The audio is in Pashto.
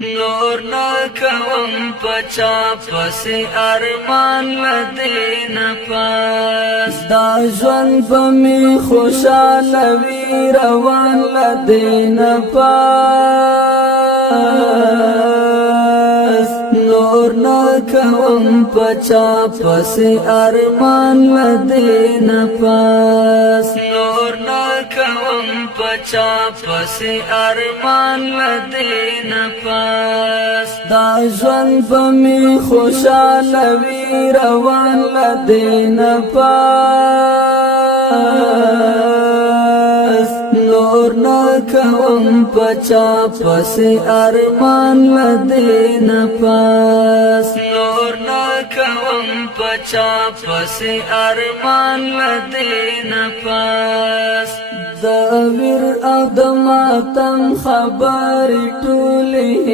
نور نا کوم پچا پس ارمان لدین پاس دا ژوند پمی خوشاله وی روان لدین پاس نور نا کوم پچا پس ارمان لدین پاس نور نا کوم پچا پس ارمان لدین پاس دا ژوند پمی خوشاله وی روان لدین پاس نور نا کوم پچا پس ارمان لدین پاس نور نا کوم پچا پس ارمان لدین پاس د ویر او د ماتم خبرې ټولې